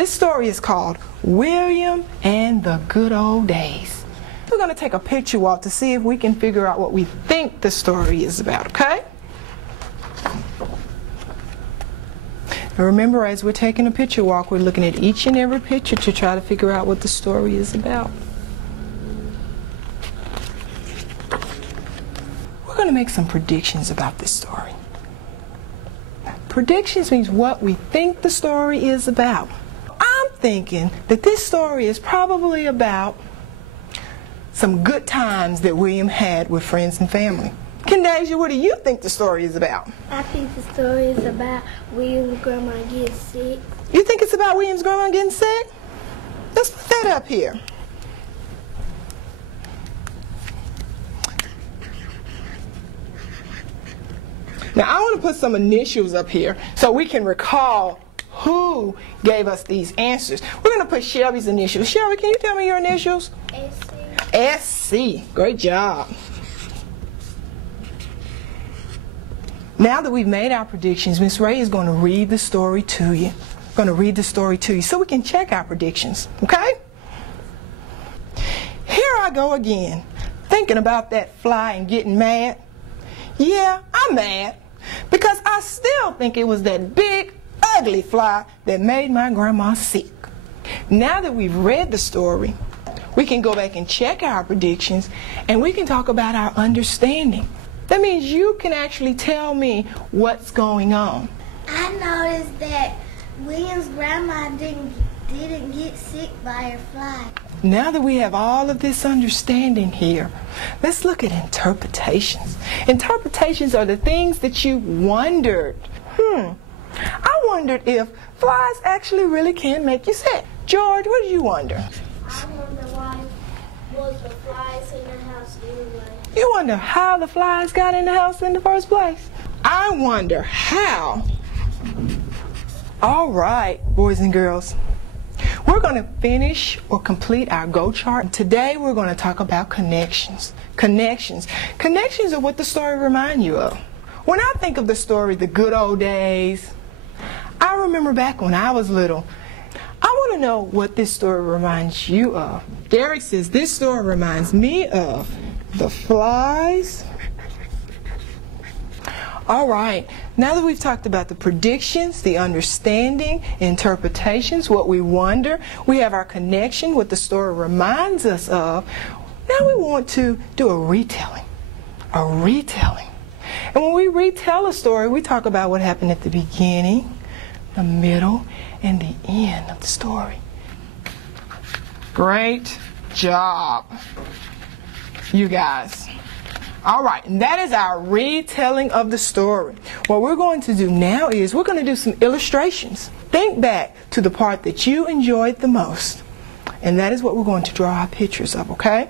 This story is called William and the Good Old Days. We're going to take a picture walk to see if we can figure out what we think the story is about, okay? And remember, as we're taking a picture walk, we're looking at each and every picture to try to figure out what the story is about. We're going to make some predictions about this story. Predictions means what we think the story is about. I'm thinking that this story is probably about some good times that William had with friends and family. Kendasia, what do you think the story is about? I think the story is about William's grandma getting sick. You think it's about William's grandma getting sick? Let's put that up here. Now I want to put some initials up here so we can recall who gave us these answers. We're going to put Shelby's initials. Shelby, can you tell me your initials? SC. SC. Great job. Now that we've made our predictions, Miss Ray is going to read the story to you. Going to read the story to you so we can check our predictions. Okay? Here I go again, thinking about that fly and getting mad. Yeah, I'm mad because I still think it was that big, ugly fly that made my grandma sick. Now that we've read the story, we can go back and check our predictions and we can talk about our understanding. That means you can actually tell me what's going on. I noticed that William's grandma didn't get sick by her fly. Now that we have all of this understanding here, let's look at interpretations. Interpretations are the things that you wondered. I wondered if flies actually really can make you sick. George, what did you wonder? I wonder why was the flies in the house anyway. You wonder how the flies got in the house in the first place? I wonder how. All right, boys and girls. We're going to finish or complete our Go chart. Today we're going to talk about connections. Connections. Connections are what the story reminds you of. When I think of the story, The Good Old Days, I remember back when I was little. I want to know what this story reminds you of. Derek says this story reminds me of the flies. All right, now that we've talked about the predictions, the understanding, interpretations, what we wonder, we have our connection, what the story reminds us of. Now we want to do a retelling. A retelling. And when we retell a story, we talk about what happened at the beginning, the middle, and the end of the story. Great job, you guys. All right, and that is our retelling of the story. What we're going to do now is we're going to do some illustrations. Think back to the part that you enjoyed the most, and that is what we're going to draw our pictures of, okay?